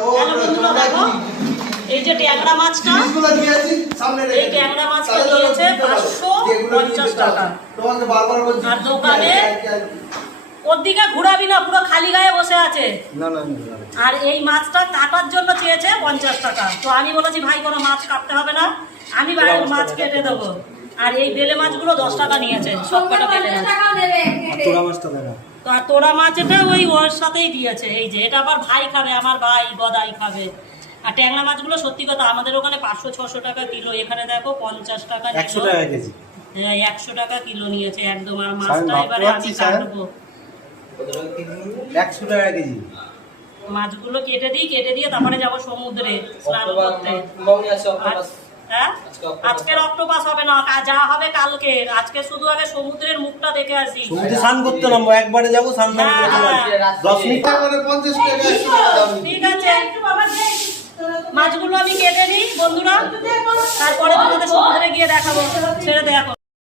বন্ধুরা দেখো এই যে ট্যাংরা মাছটা, এই ট্যাংরা মাছটা নিয়েছে 550 টাকা। আর দোকানে ওর দিকে ঘুরাবি না, পুরো খালি গায়ে বসে আছে। আর এই মাছটা কাটার জন্য চেয়েছে 50 টাকা। তো আমি বলেছি ভাই কোনো মাছ কাটতে হবে না, আমি বাইরের মাছ কেটে দেবো। আর এই বেলে মাছগুলো 10 টাকা নিয়েছে, সব কটা বেলে মাছ। তো আর তোরা মাছ এটা ওই ওর সাথেই দিয়েছে। এই যে এটা আবার ভাই খাবে, আমার ভাই গদাই খাবে। আর ট্যাংরা মাছগুলো সত্যি কথা আমাদের ওখানে 500-600 টাকা কিলো, এখানে দেখো 50 টাকা, 100 টাকা কেজি। হ্যাঁ 100 টাকা কিলো নিয়েছে একদম। আর মাছটা এবারে আমি কাটবো 100 টাকা কেজি। মাছগুলো কেটে দিয়ে তারপরে যাবো সমুদ্রে স্নান করতে। হ্যাঁ আজকের অক্টোপাস হবে না, যা হবে কালকে। আজকে শুধু আগে সমুদ্রের মুখটা দেখে আসি। সমুদ্রে স্নান করতে নামবো, একবারে যাবো স্নান করে 10 মিনিট করে 50 টাকা। ঠিক আছে মাছগুলো আমি কেটে নিই বন্ধুরা, তারপরে তোমাদের সমুদ্রে গিয়ে দেখাবো। ছেড়ে দে এখন।